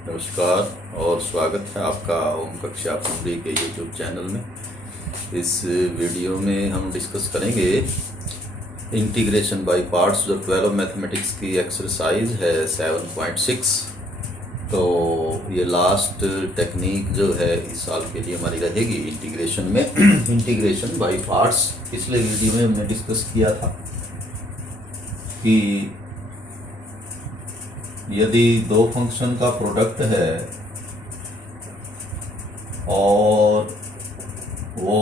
नमस्कार और स्वागत है आपका ओम कक्षा पूरी के यूट्यूब चैनल में। इस वीडियो में हम डिस्कस करेंगे इंटीग्रेशन बाय पार्ट्स, जो 12 मैथमेटिक्स की एक्सरसाइज है 7.6। तो ये लास्ट टेक्निक जो है इस साल के लिए हमारी रहेगी इंटीग्रेशन में इंटीग्रेशन बाय पार्ट्स। पिछले वीडियो में हमने डिस्कस किया था कि यदि दो फंक्शन का प्रोडक्ट है और वो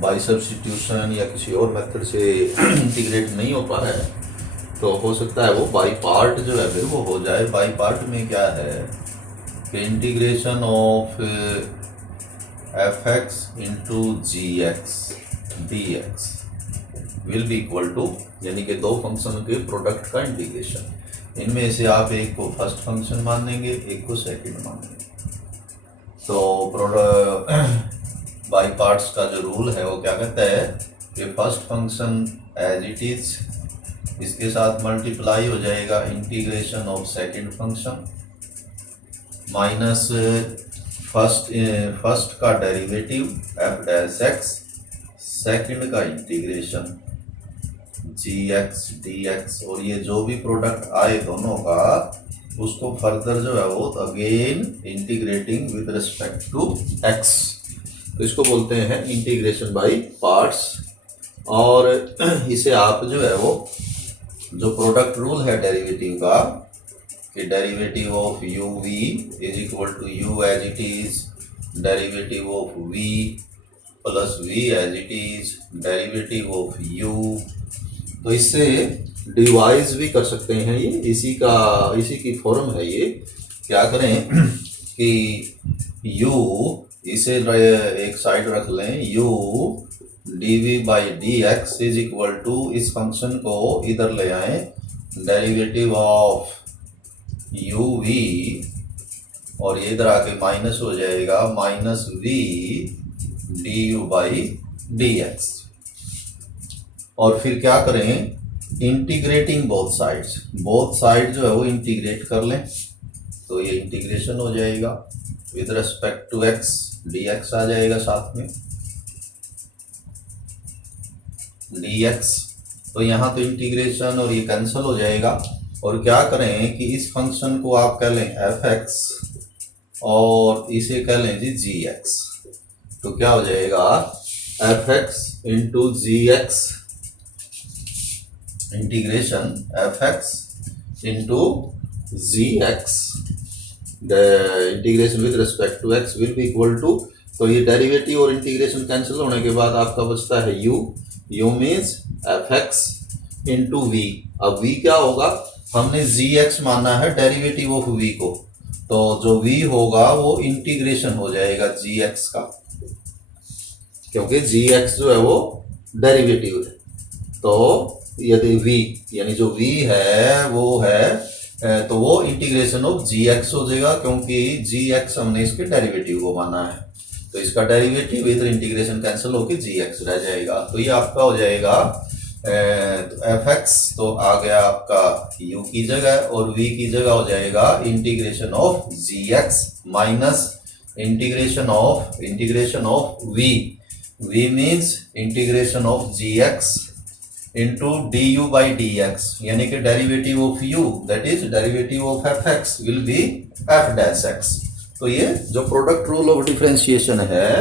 बाय सब्स्टिट्यूशन या किसी और मेथड से इंटीग्रेट नहीं हो पा रहा है, तो हो सकता है वो बाय पार्ट जो है फिर वो हो जाए। बाय पार्ट में क्या है कि integration of f x into g x D x will be equal to, यानी कि दो फंक्शन के प्रोडक्ट का इंटीग्रेशन। इनमें से आप एक को फर्स्ट फंक्शन मान लेंगे, एक को सेकंड मान लेंगे। तो बाय पार्ट्स का जो रूल है वो क्या कहता है कि first function as it is, इसके साथ मल्टीप्लाई हो जाएगा integration of second function minus first का derivative F dash X, second का integration G x D X, और ये जो भी प्रोडक्ट आए दोनों का उसको फर्दर जो है वो again integrating with respect to x. तो इसको बोलते हैं इंटीग्रेशन बाय पार्ट्स। और इसे आप जो है वो जो प्रोडक्ट रूल है डेरिवेटिव का कि derivative of u v is equal to u as it is derivative of v plus v as it is derivative of u. तो इससे डिवाइज भी कर सकते हैं, ये इसी की फॉर्म है। ये क्या करें कि u इसे एक साइड रख लें, u dv by d x is equal to, इस फंक्शन को इधर ले आए डेरिवेटिव ऑफ u v, और ये इधर आके माइनस हो जाएगा minus v du by d X. और फिर क्या करें इंटीग्रेटिंग बोथ साइड जो है वो इंटीग्रेट कर लें, तो ये इंटीग्रेशन हो जाएगा with respect to X, D X आ जाएगा साथ में डी एक्स। तो यहाँ तो इंटीग्रेशन और ये कैंसिल हो जाएगा। और क्या करें कि इस फंक्शन को आप कह लें एफ एक्स और इसे कह लें जी एक्स। तो क्या हो जाएगा f x into g x integration f x into g x, the integration with respect to x will be equal to, तो ये डेरिवेटिव और इंटीग्रेशन कैंसिल होने के बाद आपका बचता है u means f x into v. अब v क्या होगा, हमने जी एक्स माना है डेरिवेटिव ऑफ v को, तो जो v होगा वो इंटीग्रेशन हो जाएगा जी एक्स का, क्योंकि जी एक्स जो है वो डेरिवेटिव है। तो यदि v यानी जो v है वो है तो वो इंटीग्रेशन ऑफ जी एक्स हो जाएगा, क्योंकि जी एक्स हमने इसके डेरिवेटिव को माना है। तो इसका डेरिवेटिव इधर इंटीग्रेशन कैंसिल होकर जी एक्स रह जाएगा। तो ये आपका हो जाएगा एफ एक्स, तो आ गया आपका u की जगह, और v की जगह हो जाएगा integration of g x minus integration of v means integration of g x into d u by d x, यानी कि derivative of u that is derivative of f x will be f dash x. तो ये जो product rule of differentiation है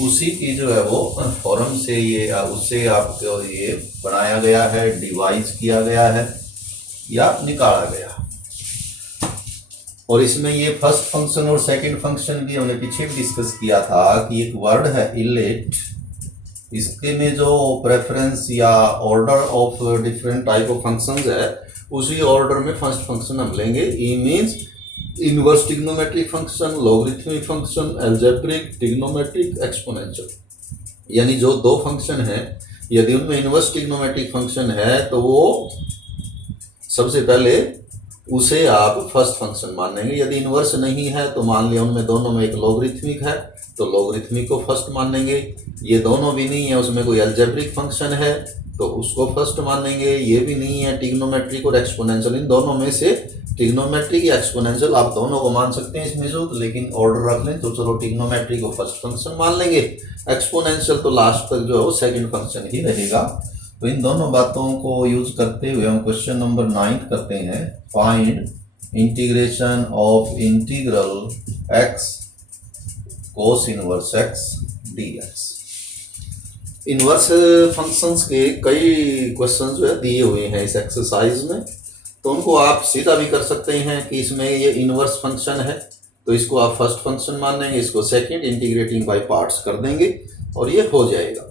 उसी की जो है वो फॉर्म से ये उससे आपको ये बनाया गया है, डिवाइज किया गया है या निकाला गया। और इसमें ये फर्स्ट फंक्शन और सेकंड फंक्शन भी हमने पीछे भी डिस्कस किया था कि एक वर्ड है इलेट, इसके में जो प्रेफरेंस या order of different type of functions है उसी ऑर्डर में फर्स्ट फंक्शन हम लेंगे। E means inverse trigonometric function, logarithmic function, algebraic, trigonometric, exponential. यानी जो दो फंक्शन है यदि उनमें इनवर्स ट्रिग्नोमेट्रिक फंक्शन है तो वो सबसे पहले उसे आप फर्स्ट फंक्शन मान लेंगे। यदि इनवर्स नहीं है तो मान लिया उनमें दोनों में एक लॉगरिथमिक है तो लॉगरिथमिक को फर्स्ट मान लेंगे। ये दोनों भी नहीं है, उसमें कोई अलजेब्रिक फंक्शन है तो उसको फर्स्ट मान लेंगे। ये भी नहीं है, ट्रिग्नोमेट्रिक और एक्सपोनेंशियल, इन दोनों में से ट्रिग्नोमेट्री या एक्सपोनेंशियल आप दोनों को मान सकते हैं इसमें जो, लेकिन ऑर्डर रख लें तो चलो ट्रिग्नोमेट्री को फर्स्ट फंक्शन मान लेंगे, एक्सपोनेंशियल तो लास्ट तक जो है वो सेकंड फंक्शन ही रहेगा। तो इन दोनों बातों को यूज करते हुए हम क्वेश्चन नंबर 9 करते हैं। Find integration of integral x cos inverse x d x. Inverse functions के कई क्वेश्चन जो है दिए हुए हैं इस एक्सरसाइज में, तो उनको आप सीधा भी कर सकते हैं कि इसमें ये इनवर्स फंक्शन है तो इसको आप फर्स्ट फंक्शन मान लेंगे, इसको सेकंड, इंटीग्रेटिंग बाय पार्ट्स कर देंगे और ये हो जाएगा।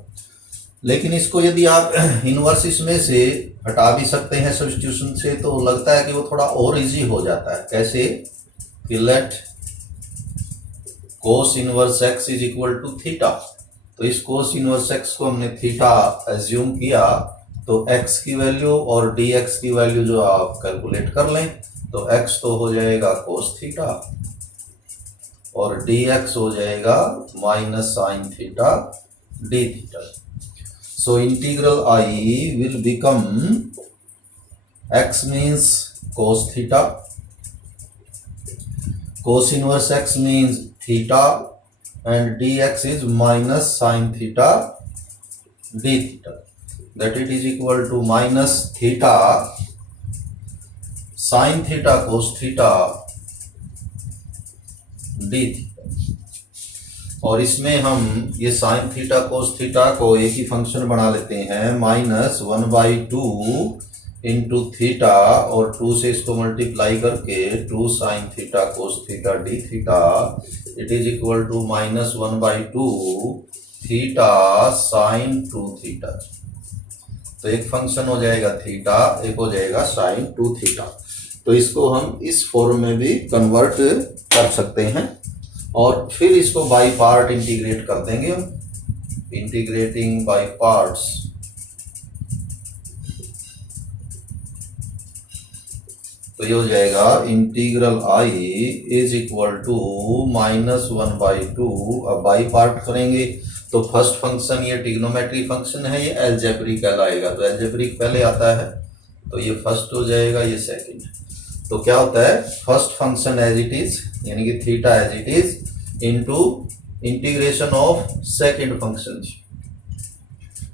लेकिन इसको यदि आप इनवर्स इसमें से हटा भी सकते हैं सब्स्टिट्यूशन से, तो लगता है कि वो थोड़ा और इजी हो जाता है। कैसे कि let cos inverse x is equal to theta, तो इस कोस इनवर्स एक्स को हमने थीटा एज्यूम किया, तो x की वैल्यू और dx की वैल्यू जो आप कैलकुलेट कर लें, तो x तो हो जाएगा कोस थीटा और dx हो जाएगा minus sign theta D theta. So integral I will become x means cos theta, cos inverse x means theta and dx is minus sin theta d theta, that it is equal to minus theta sin theta cos theta d theta। और इसमें हम ये sin theta cos theta को एक ही function बना लेते हैं, minus 1/2 into theta और 2 से इसको मल्टीप्लाई करके 2 sine theta cos theta D theta, it is equal to minus 1/2 theta sine 2 theta. तो एक फंक्शन हो जाएगा थीटा, एक हो जाएगा साइन 2 थीटा। तो इसको हम इस फॉर्म में भी कन्वर्ट कर सकते हैं और फिर इसको बाय पार्ट इंटीग्रेट कर देंगे हम, इंटीग्रेटिंग बाय पार्ट्स। तो ये हो जाएगा integral I is equal to minus 1/2। अब बाई पार्ट करेंगे तो फर्स्ट फंक्शन ये ट्रिग्नोमेट्री फंक्शन है, ये अलजेब्रिक कहलाएगा, तो अलजेब्रिक पहले आता है, तो ये फर्स्ट हो जाएगा, ये सेकंड। तो क्या होता है, first function as it is यानी कि theta as it is into integration of second function,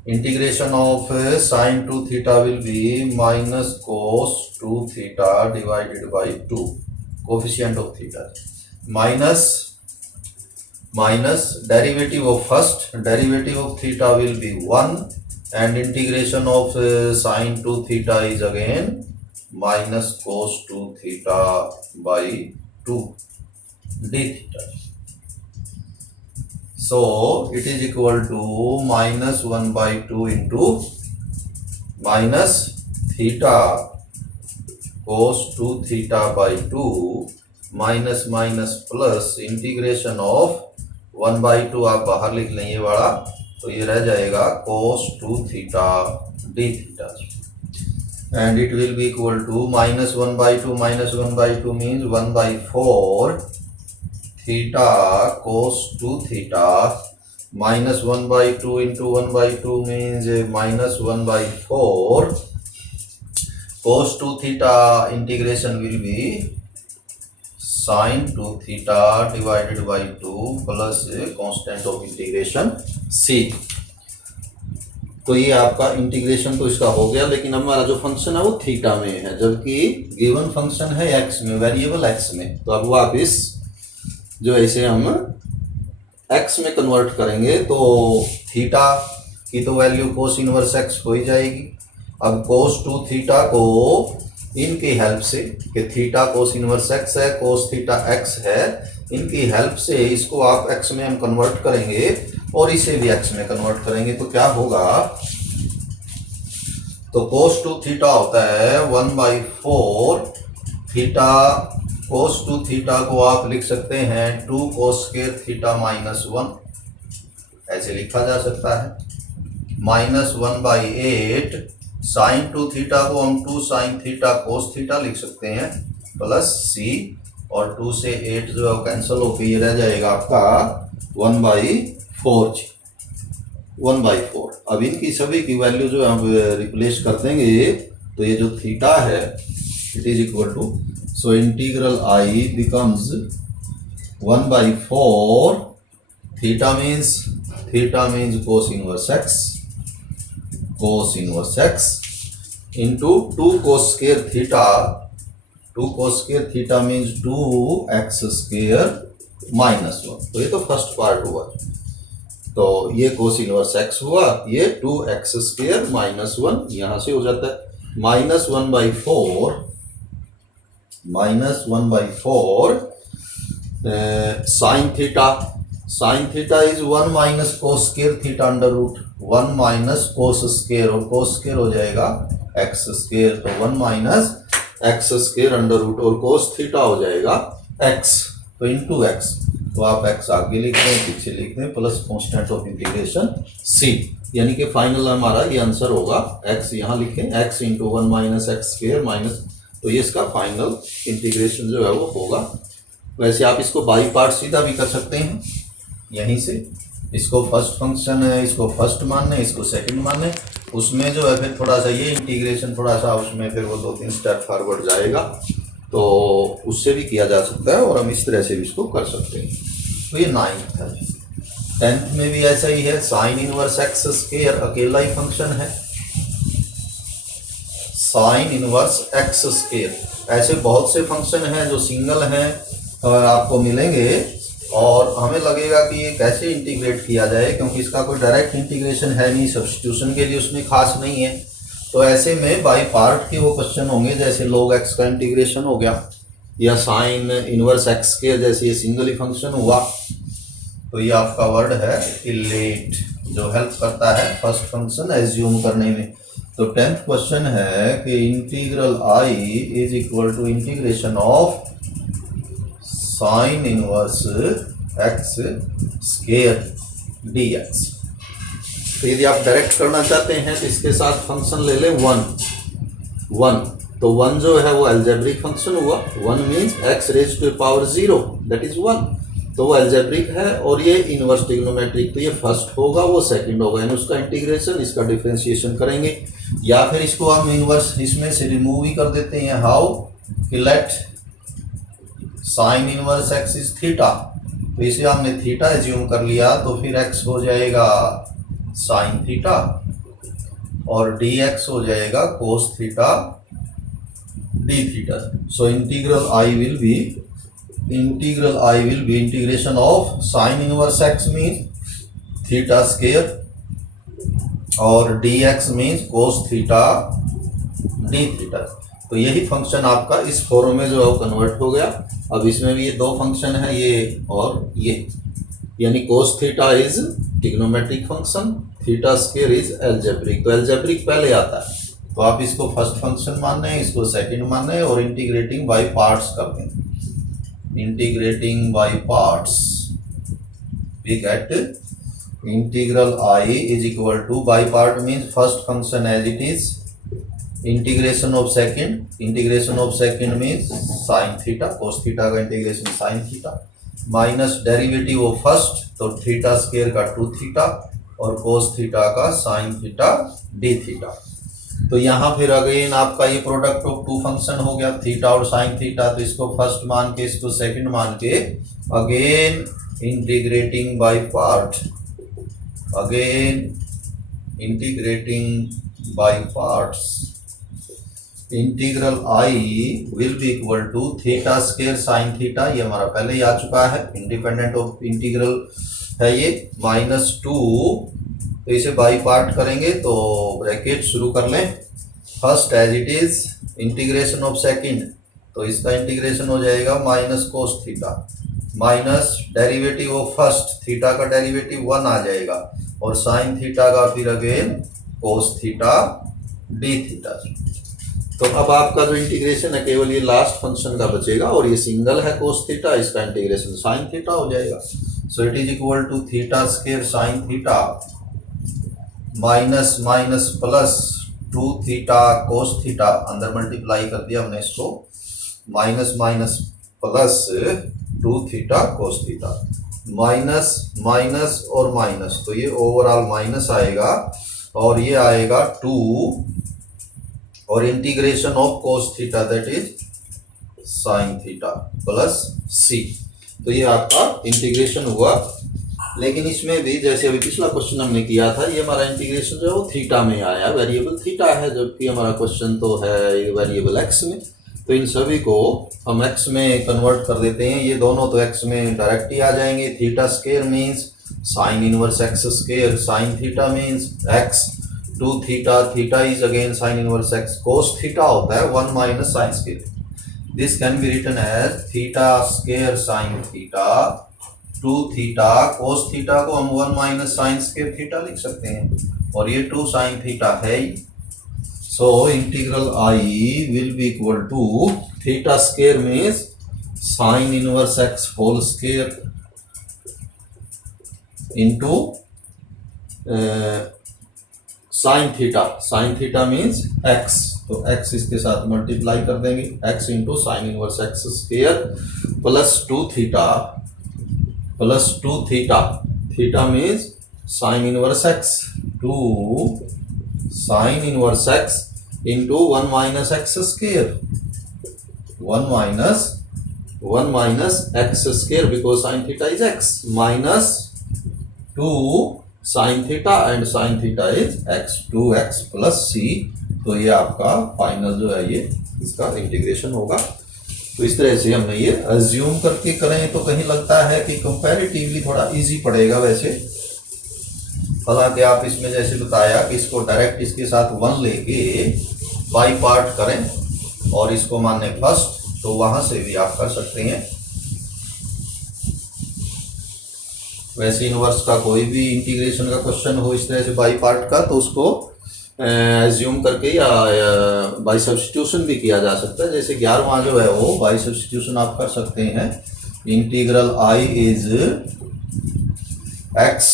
integration of sin 2 theta will be minus cos 2 theta divided by 2, coefficient of theta, minus derivative of first, derivative of theta will be 1 and integration of sin 2 theta is again minus cos 2 theta by 2 d theta। So it is equal to minus 1/2 into minus theta cos 2 theta by 2 minus minus plus integration of 1/2 आप बाहर लिख लें ये वाला, तो ये रह जाएगा cos 2 theta d theta and it will be equal to minus 1/2 means 1/4 theta cos 2 theta minus 1/2 into 1/2 means minus 1/4 cos 2 theta integration will be sin 2 theta divided by 2 plus constant of integration c। तो ये आपका integration तो इसका हो गया, लेकिन हमारा जो फंक्शन है वो थीटा में है, जबकि गिवन फंक्शन है एक्स में, वेरिएबल एक्स में। तो अब वापिस जो ऐसे हम x में कन्वर्ट करेंगे तो थीटा की तो वैल्यू कोस इनवर्स x हो ही जाएगी। अब कोस 2 थीटा को इनकी हेल्प से, कि थीटा कोस इनवर्स x है, कोस थीटा x है, इनकी हेल्प से इसको आप x में हम कन्वर्ट करेंगे और इसे भी x में कन्वर्ट करेंगे, तो क्या होगा, तो कोस 2 थीटा होता है 1/4 थीटा cos 2 थीटा को आप लिख सकते हैं 2 cos स्क्वायर थीटा माइनस 1, ऐसे लिखा जा सकता है, माइनस 1/8 साइन 2 थीटा को हम 2 साइन थीटा cos थीटा लिख सकते हैं, प्लस c, और 2 से 8 जो है कैंसिल होकर ये रह जाएगा आपका 1/4 1/4। अब इनकी सभी की वैल्यू जो हम रिप्लेस कर देंगे, तो ये जो थीटा है it is equal to So integral I becomes 1 by 4. Theta means cos inverse x into 2 cos square theta. 2 cos square theta means 2x square minus 1. तो ये तो फर्स्ट पार्ट हुआ, तो ये कोस इनवर्स x हुआ, ये 2x स्क्वायर माइनस 1 यहां से हो जाता है -1/4 sine theta is 1 minus cos square theta under root 1 minus cos square, और कोस स्क्वायर हो जाएगा एक्स स्क्वायर, तो 1 minus x square under root, और कोस थीटा हो जाएगा एक्स, तो इंटू एक्स, तो आप एक्स आगे लिख दें पीछे लिख दें प्लस कॉन्स्टेंट ऑफ इंटीग्रेशन सी, यानी कि फाइनल हमारा ये आंसर होगा एक्स, यहाँ लिखें x into 1 minus x square minus, तो ये इसका फाइनल इंटीग्रेशन जो है वो होगा। वैसे आप इसको बाई पार्ट सीधा भी कर सकते हैं, यहीं से इसको फर्स्ट फंक्शन है, इसको फर्स्ट मानना है, इसको सेकंड मानना है, उसमें जो है फिर थोड़ा सा ये इंटीग्रेशन थोड़ा सा उसमें फिर वो 2-3 स्टेप फॉरवर्ड जाएगा, तो उससे भी किया जा सकता है, और हम इस तरह से भी इसको कर सकते हैं। तो ये 9th है। 10th में भी ऐसा ही है, साइन इनवर्स एक्स स्क्वायर अकेला ही फंक्शन है, साइन इनवर्स एक्स स्क्वायर। ऐसे बहुत से फंक्शन हैं जो सिंगल हैं आपको मिलेंगे, और हमें लगेगा कि ये कैसे इंटीग्रेट किया जाए, क्योंकि इसका कोई डायरेक्ट इंटीग्रेशन है नहीं, सब्स्टिट्यूशन के लिए उसमें खास नहीं है, तो ऐसे में बाई पार्ट के वो क्वेश्चन होंगे, जैसे log x का इंटीग्रेशन हो गया, या साइन इनवर्स एक्स के जैसे ये सिंगल ही फंक्शन हुआ, तो ये आपका वर्ड है इलेट, जो हेल्प करता है फर्स्ट फंक्शन एज्यूम करने में। तो 10th क्वेश्चन है कि integral I is equal to integration of sine inverse x square dx। तो यदि आप डायरेक्ट करना चाहते हैं तो इसके साथ फंक्शन ले लें 1, तो 1 जो है वो अलजेब्रिक फंक्शन हुआ, 1 means x raise to power 0 that is 1, तो वो अलजेब्रिक है, और ये इनवर्स ट्रिग्नोमेट्रिक, तो ये फर्स्ट होगा वो सेकंड होगा, यानी उसका इंटीग्रेशन इसका डिफरेंशिएशन करेंगे, या फिर इसको हम इनवर्स इसमें से रिमूव ही कर देते हैं। हाउ कि late sign inverse x is theta, तो इसे हमने थीटा एज्यूम कर लिया, तो फिर x हो जाएगा साइन थीटा और dx हो जाएगा cos theta D theta. So integral I will B integration of sine inverse x mean theta square और dx means cos theta D theta. तो यही फंक्शन आपका इस फॉर्म में जो है वो कन्वर्ट हो गया। अब इसमें भी ये दो फंक्शन है, ये और ये, यानी कोस theta is trigonometric function, theta square is algebraic. तो अलजेब्रिक पहले आता है, तो आप इसको फर्स्ट फंक्शन मानना है, इसको सेकंड मानना है, और इंटीग्रेटिंग बाय पार्ट्स करते हैं। Integrating by parts we get integral I is equal to, by part means first function as it is, integration of second means sine theta, cos theta का integration sine theta, minus derivative of first, तो theta square का 2 theta और cos theta का sine theta D theta. तो यहाँ फिर again आपका ये प्रोडक्ट ऑफ 2 फंक्शन हो गया, थीटा और साइन थीटा, तो इसको फर्स्ट मान के इसको सेकंड मान के again integrating by part, again integrating by parts, integral I will be equal to theta square sine theta, ये हमारा पहले ही आ चुका है, इंडिपेंडेंट ऑफ इंटीग्रल है ये, -2, तो इसे बाई पार्ट करेंगे तो ब्रैकेट शुरू कर लें, first as it is integration of second, तो इसका इंटीग्रेशन हो जाएगा minus cos theta, minus derivative of first, theta का डेरिवेटिव 1 आ जाएगा, और साइन थीटा का फिर again cos theta D theta. तो अब आपका जो इंटीग्रेशन है केवल ये लास्ट फंक्शन का बचेगा, और ये सिंगल है कोस थीटा, इसका इंटीग्रेशन साइन थीटा हो जाएगा। So it is equal to theta square sine theta minus minus plus 2 theta cos theta, अंदर मल्टीप्लाई कर दिया हमने इसको, minus minus plus 2 theta cos theta, minus minus और माइनस, तो ये ओवरऑल माइनस आएगा, और ये आएगा 2, और integration of cos theta that is sine theta plus C. तो ये आपका इंटीग्रेशन हुआ। लेकिन इसमें भी जैसे अभी पिछला क्वेश्चन हमने किया था, ये हमारा इंटीग्रेशन जो है वो थीटा में आया, वेरिएबल थीटा है, जबकि हमारा क्वेश्चन तो है वेरिएबल एक्स में। तो इन सभी को हम एक्स में कन्वर्ट कर देते हैं। ये दोनों तो एक्स में डायरेक्ट ही आ जाएंगे। Theta square means sine inverse x square, sine theta means x two theta, theta is again sine inverse x, cos theta होता है 1 minus sine square. This can be written as theta square sine theta two theta, cos theta को हम 1 minus sine square theta लिख सकते हैं, और ये 2 sine theta है ही। So integral I will be equal to theta square means sine inverse X whole square into sine theta, sine theta means X, तो एक्स इसके साथ मल्टीप्लाई कर देंगे, X into sine inverse x square plus 2 theta plus 2 theta, theta means sine inverse X, 2 sine inverse X into 1 minus x square, 1 minus x square because sine theta is X, minus 2 sine theta and sine theta is X, 2x plus C. तो ये आपका final जो है ये इसका integration होगा। तो इस तरह से हमने ये अज्यूम करके करें तो कहीं लगता है कि कंपैरेटिवली थोड़ा इजी पड़ेगा वैसे, हालांकि आप इसमें जैसे बताया कि इसको डायरेक्ट इसके साथ 1 लेके बाई पार्ट करें और इसको माने फर्स्ट, तो वहां से भी आप कर सकते हैं। वैसे इनवर्स का कोई भी इंटीग्रेशन का क्वेश्चन हो इस तरह से बाई पार्ट का, तो उसको एज्यूम करके या बाई सब्स्टिट्यूशन भी किया जा सकता है। जैसे 11वां जो है वो बाई सब्स्टिट्यूशन आप कर सकते हैं। Integral I is x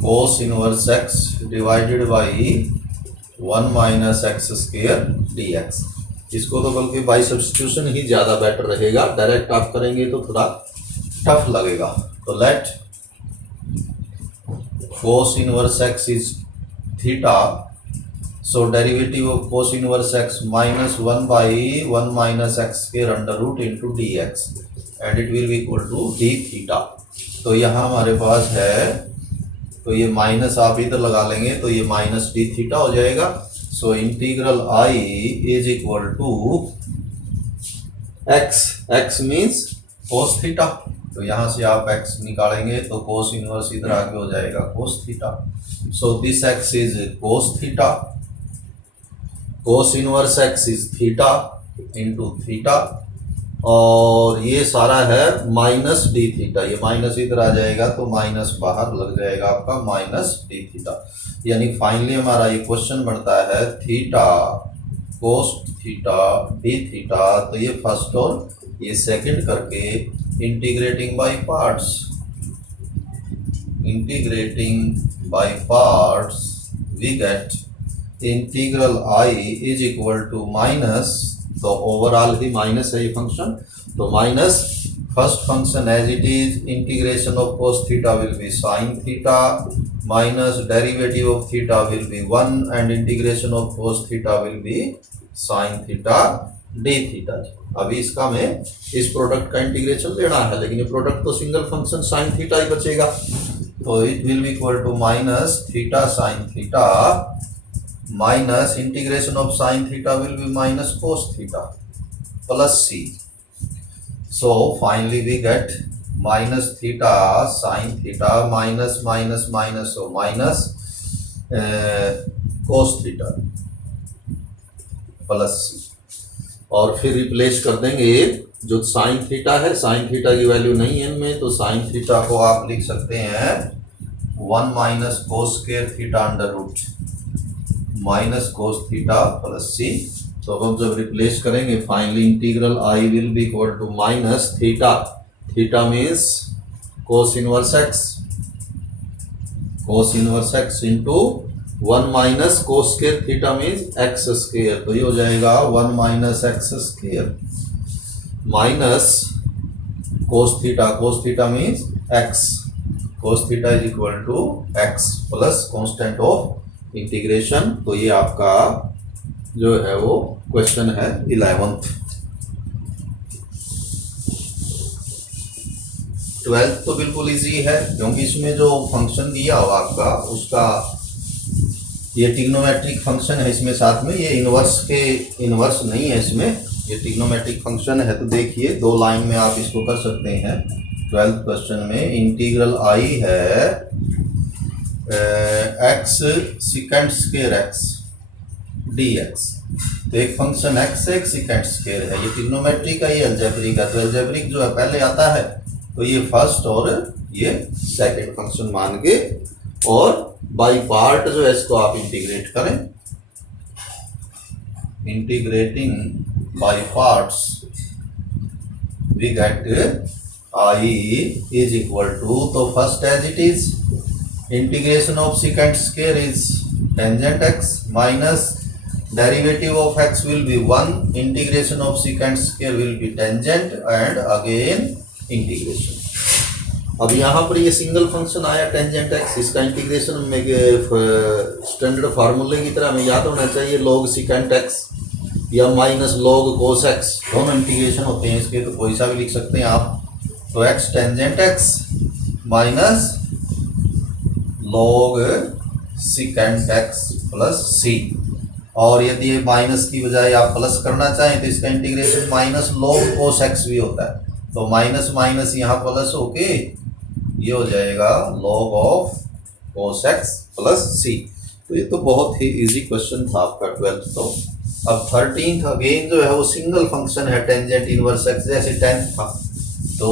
cos inverse x divided by 1 minus x square D x. इसको तो बल्कि बाई सब्स्टिट्यूशन ही ज़्यादा बेटर रहेगा, डायरेक्ट आप करेंगे तो थोड़ा टफ लगेगा। तो late cos inverse x is theta, so derivative of cos inverse x minus 1 by 1 minus x square under root into dx and it will be equal to d theta। तो यहाँ हमारे पास है, तो ये माइनस आप इधर लगा लेंगे तो ये माइनस डी थीटा हो जाएगा। So integral I is equal to x, x means cos theta, तो यहाँ से आप x निकालेंगे तो कोस इनवर्स इधर आगे हो जाएगा cos theta. So this x is cos theta, cos inverse x is theta into theta, और ये सारा है माइनस डी थीटा, ये माइनस इधर आ जाएगा तो माइनस बाहर लग जाएगा आपका माइनस डी थीटा। यानी फाइनली हमारा ये क्वेश्चन बनता है theta cos theta D theta. तो ये फर्स्ट और ये सेकंड करके integrating by parts, integrating by parts we get integral I is equal to minus, तो ओवरऑल ही माइनस है ये फंक्शन, तो minus first function as it is integration of cos theta will be sine theta minus derivative of theta will be 1 and integration of cos theta will be sine theta D theta. अभी इसका हमें इस product का integration लेना है, लेकिन ये product तो सिंगल फंक्शन साइन थीटा ही बचेगा, तो it will be equal to minus theta sine theta minus integration of sine theta will be minus cos theta plus C. So finally we get minus theta sine theta minus minus minus, so minus cos theta plus C, और फिर replace कर देंगे जो sine theta है, sine theta की value नहीं है इनमें, तो साइन थीटा को आप लिख सकते हैं 1 minus cos square theta under root minus cos theta plus C. तो अब हम जब रिप्लेस करेंगे finally integral I will be equal to minus theta, theta means cos inverse x, cos inverse X into 1 minus cos square theta means X square, तो ये हो जाएगा 1 minus x square minus cos theta means X, cos theta is equal to X plus constant of integration. तो ये आपका जो है वो क्वेश्चन है 11th। ट्वेल्थ तो बिल्कुल इजी है, क्योंकि इसमें जो फंक्शन दिया हुआ आपका उसका ये ट्रिग्नोमेट्रिक फंक्शन है, इसमें साथ में ये इनवर्स नहीं है, इसमें ये ट्रिग्नोमेट्रिक फंक्शन है। तो देखिए 2 लाइन में आप इसको कर सकते हैं। 12th क्वेश्चन में इंटीग्रल आई है x second square x dx। तो एक फंक्शन x है, एक सेकेंड स्क्वायर है, ये ट्रिग्नोमेट्रिक है, ये अलजेब्रिक है। तो अलजेब्रिक जो है पहले आता है, तो ये फर्स्ट और ये सेकंड फंक्शन मान के और बाई पार्ट जो है इसको आप इंटीग्रेट करें। Integrating by parts we get I is equal to, तो first as it is integration of second square is tangent x minus derivative of x will be 1, integration of secant square will be tangent and again integration। अब यहाँ पर ये single function आया tangent x, इसका integration में standard फार्मूले की तरह हमें याद होना चाहिए log secant x या माइनस log cos x, दोनों इंटीग्रेशन होते हैं इसके, तो कोई सा भी लिख सकते हैं आप। तो x tangent x minus log secant x plus c, और यदि माइनस की बजाय आप प्लस करना चाहें तो इसका integration minus log cos x भी होता है। तो माइनस माइनस यहाँ प्लस होके ये हो जाएगा log of cos x plus c। तो ये तो बहुत ही इजी क्वेश्चन था आपका 12th। तो अब 13th अगेन जो है वो सिंगल फंक्शन है टेंजेंट इनवर्स x, जैसे 10th था। तो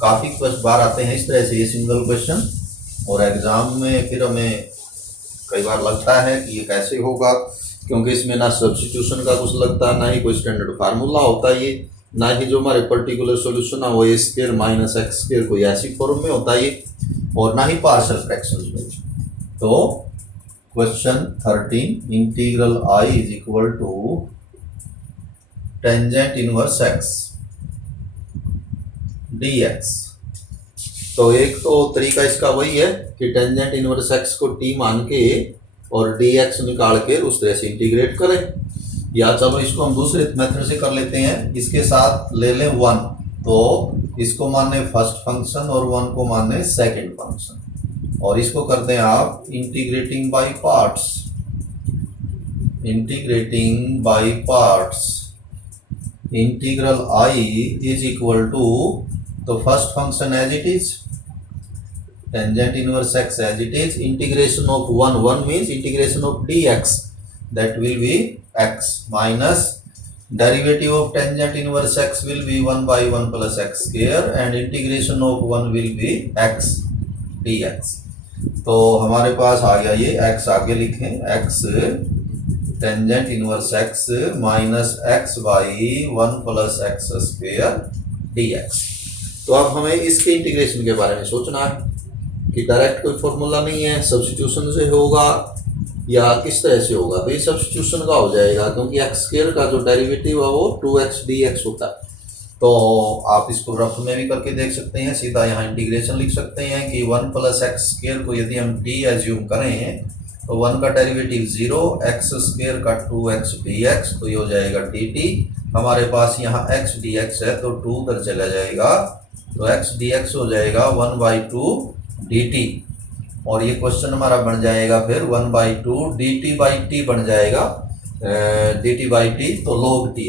काफ़ी बार आते हैं इस तरह से ये सिंगल क्वेश्चन, और एग्जाम में फिर हमें कई बार लगता है कि ये कैसे होगा, क्योंकि इसमें ना सब्स्टिट्यूशन का कुछ लगता है, ना ही कोई स्टैंडर्ड फार्मूला होता है, ये ना ही जो हमारे पर्टिकुलर सॉल्यूशन है वो ए स्क्वायर माइनस एक्स स्क्वायर कोई ऐसी फॉर्म में होता है ये, और ना ही पार्शियल फ्रैक्शंस में। तो question 13 integral I is equal to tangent inverse x dx। तो एक तो तरीका इसका वही है कि टेंजेंट इनवर्स एक्स को t मान के और dx निकाल के उस तरह से इंटीग्रेट करें, या चलो इसको हम दूसरे मेथड से कर लेते हैं, इसके साथ ले लें 1, तो इसको माने फर्स्ट फंक्शन और 1 को माने सेकंड फंक्शन, और इसको करते हैं आप integrating by parts. Integrating by parts integral I is equal to, तो first function as it is tangent inverse x as it is, integration of 1 means integration of dx, that will be x minus derivative of tangent inverse x will be 1 by 1 plus x square and integration of 1 will be x dx। तो हमारे पास आ गया ये x, आगे लिखें x tangent inverse x minus x by 1 plus x square dx। तो अब हमें इसके इंटीग्रेशन के बारे में सोचना है कि डायरेक्ट कोई फॉर्मूला नहीं है, सब्स्टिट्यूशन से होगा या किस तरह से होगा। तो ये सब्स्टिट्यूशन का हो जाएगा, क्योंकि एक्स स्क्वायर का जो डेरिवेटिव है वो 2x dx होता है। तो आप इसको रफ में भी करके देख सकते हैं, सीधा यहाँ इंटीग्रेशन लिख सकते हैं कि 1 प्लस एक्स स्क्वायर को यदि हम t एज्यूम करें तो 1 का डेरिवेटिव 0, एक्स स्क्वायर का 2x dx, तो ये हो जाएगा dt। हमारे पास यहाँ x dx है तो 2 उधर चला जाएगा, तो x dx हो जाएगा 1/2 dt, और ये क्वेश्चन हमारा बन जाएगा फिर 1/2 dt/t बन जाएगा, dt/t तो log t,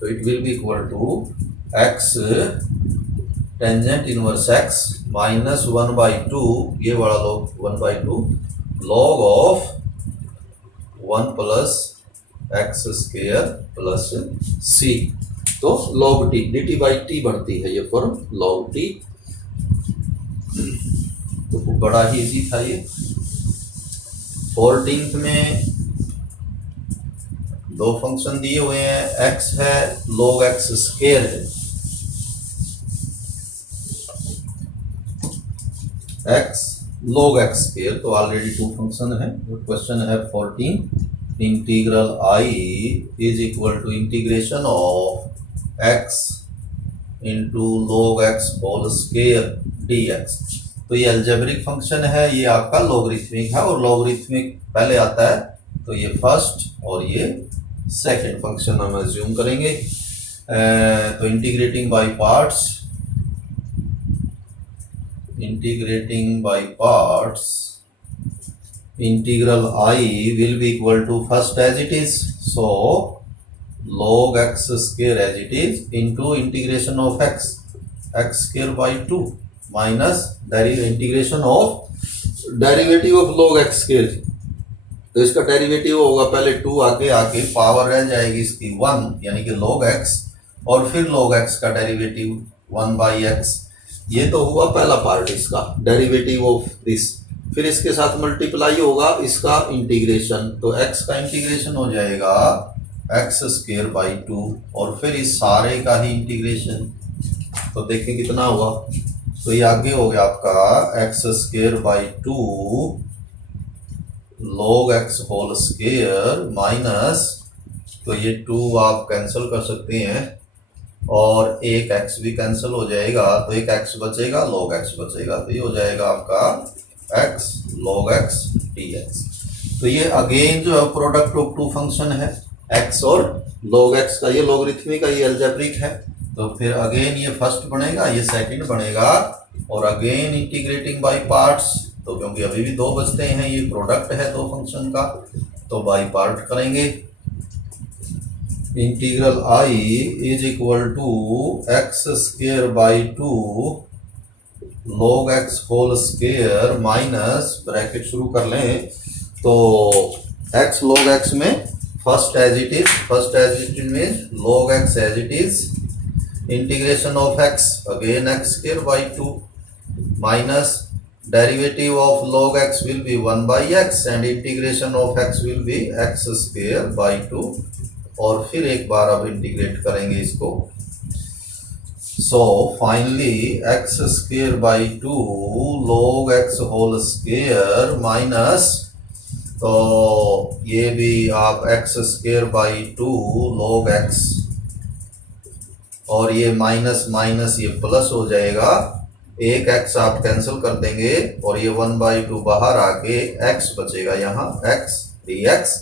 तो it will be equal to x tangent inverse x minus 1/2, ये बड़ा log 1/2 log of 1 plus x square plus c, तो log t dt/t बनती है ये फॉर्म log t। तो बड़ा ही इजी था ये। 14th में 2 फंक्शन दिए हुए हैं, x है log x स्क्वायर है, x log x स्क्वायर, तो ऑलरेडी 2 फंक्शन है। क्वेश्चन है 14 integral i is equal to integration of x into log x whole square dx। तो ये अलजेब्रिक फंक्शन है, ये आपका लॉगरिथमिक है, और लॉगरिथमिक पहले आता है, तो ये फर्स्ट और ये सेकंड फंक्शन हम अज्यूम करेंगे। तो integrating by parts integrating by parts integral I will be equal to first as it is, so log x square as it is into integration of x square by 2 minus integration of derivative of log x square। तो इसका derivative होगा पहले 2 आके आके power रह जाएगी इसकी 1 यानी कि log x और फिर log x का डेरिवेटिव 1 बाई एक्स। ये तो हुआ पहला पार्ट इसका डेरिवेटिव ऑफ दिस। फिर इसके साथ मल्टीप्लाई होगा इसका इंटीग्रेशन, तो x का इंटीग्रेशन हो जाएगा एक्स स्क्वायर बाई 2 और फिर इस सारे का ही इंटीग्रेशन। तो देखें कितना हुआ, तो ये आगे हो गया आपका x square by 2 log x whole square minus, तो ये 2 आप कैंसिल कर सकते हैं और एक x भी कैंसिल हो जाएगा, तो एक x बचेगा log x बचेगा, तो ये हो जाएगा आपका x log x dx। तो ये अगेन जो है प्रोडक्ट ऑफ टू फंक्शन है x और log x का, ये लॉगरिथमिक का, ये अलजेब्रिक है। तो फिर अगेन ये फर्स्ट बनेगा, ये सेकंड बनेगा और अगेन इंटीग्रेटिंग बाय पार्ट्स, तो क्योंकि अभी भी 2 बचते हैं, ये प्रोडक्ट है 2 फंक्शन का, तो बाय पार्ट करेंगे। Integral I is equal to x square by 2 log x whole square minus bracket शुरू कर लें, तो x log x में first as it is mean log x as it is integration of x again x square by 2 minus derivative of log x will be 1 by x and integration of x will be x square by 2 और फिर एक बार अब integrate करेंगे इसको। So finally x square by 2 log x whole square minus, तो ये भी आप x square by 2 log x और ये माइनस माइनस ये प्लस हो जाएगा, एक x आप कैंसिल कर देंगे और ये 1 बाई 2 बाहर आके x बचेगा यहाँ x dx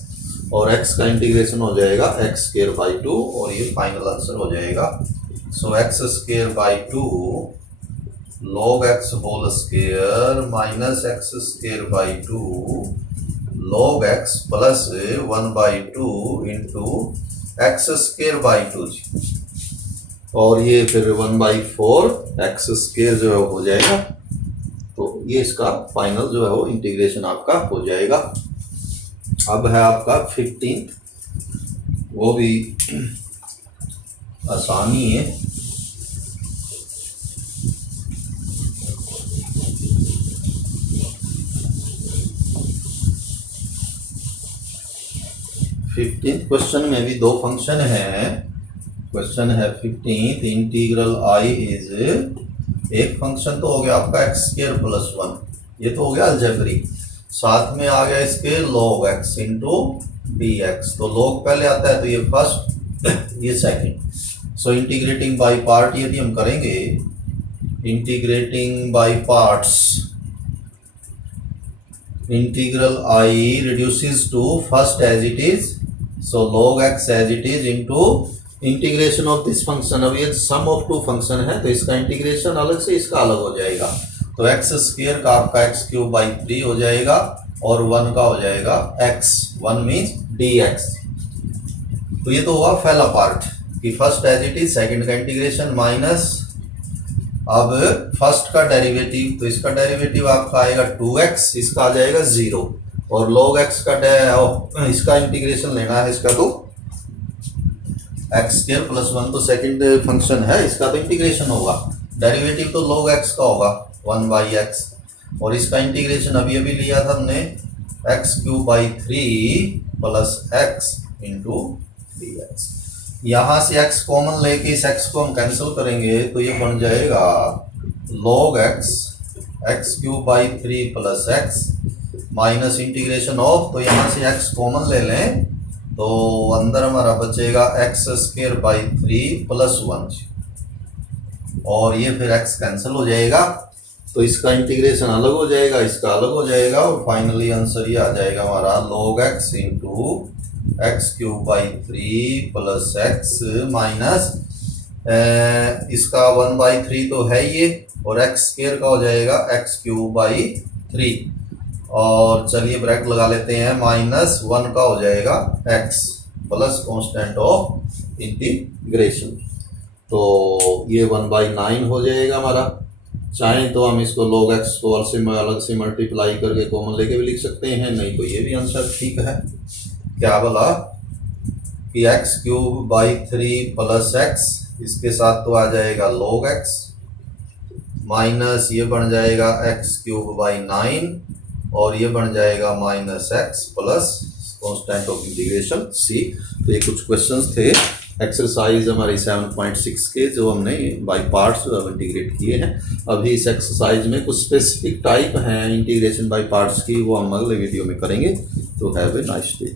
और x का इंटीग्रेशन हो जाएगा x स्क्वायर बाई 2 और ये फाइनल आंसर हो जाएगा। So x square by 2 log x whole square minus x square by 2 log x plus 1 by 2 into x square by 2 और ये फिर 1 by 4 x square जो है हो जाएगा। तो ये इसका फाइनल जो है वो इंटीग्रेशन आपका हो जाएगा। अब है आपका 15, वो भी आसानी है। क्वेश्चन में भी 2 फंक्शन है। क्वेश्चन है 15, इंटीग्रल I इज, एक फंक्शन तो हो गया आपका x स्क्वायर प्लस 1, ये तो हो गया अलजेब्रिक, साथ में आ गया इसके log x इंटू dx, तो log पहले आता है तो ये फर्स्ट ये second. So integrating by part यदि हम करेंगे, integrating by parts, integral I reduces to first as it is, so log x as it is into integration of this function. अब ये सम ऑफ 2 फंक्शन है तो इसका इंटीग्रेशन अलग से इसका अलग हो जाएगा, तो एक्स स्क्वायर का आपका एक्स क्यूब बाई 3 हो जाएगा और 1 का हो जाएगा x, 1 मीन्स dx। तो ये तो हुआ पहला पार्ट कि first as it is, second का इंटीग्रेशन माइनस, अब फर्स्ट का डेरिवेटिव, तो इसका डेरिवेटिव आपका आएगा 2x, इसका आ जाएगा 0 और log x का इसका इंटीग्रेशन लेना है इसका, तो x स्क्वायर प्लस 1 तो सेकंड फंक्शन है, इसका तो इंटीग्रेशन होगा, डेरिवेटिव तो log x का होगा 1 बाई एक्स और इसका इंटीग्रेशन अभी अभी लिया था हमने x cube by 3 plus x into D x. यहाँ से x कॉमन लेके इस x को हम कैंसिल करेंगे तो ये बन जाएगा log x cube by 3 plus x minus integration of, तो यहाँ से x कॉमन ले लें तो अंदर हमारा बचेगा x स्क्वायर बाई 3 प्लस 1 और ये फिर x कैंसिल हो जाएगा तो इसका इंटीग्रेशन अलग हो जाएगा, इसका अलग हो जाएगा और फाइनली आंसर ये आ जाएगा हमारा log x into x cube by 3 plus x minus इसका 1/3 तो है ये, और एक्स स्क्वायर का हो जाएगा x³/3। और चलिए ब्रैकेट लगा लेते हैं, -1 का हो जाएगा x plus constant of integration. तो ये 1/9 हो जाएगा हमारा। चाहें तो हम इसको log x को अलग से मल्टीप्लाई करके कॉमन लेके भी लिख सकते हैं, नहीं तो ये भी आंसर ठीक है। क्या बोला कि x³/3 प्लस x, इसके साथ तो आ जाएगा log x, माइनस ये बन जाएगा x³/9, और ये बन जाएगा -x plus constant of integration c। तो ये कुछ क्वेश्चंस थे एक्सरसाइज हमारी 7.6 के, जो हमने बाय पार्ट्स इंटीग्रेट किए हैं। अभी इस एक्सरसाइज में कुछ स्पेसिफिक टाइप हैं इंटीग्रेशन बाय पार्ट्स की, वो हम अगले वीडियो में करेंगे। तो हैव ए नाइस डे।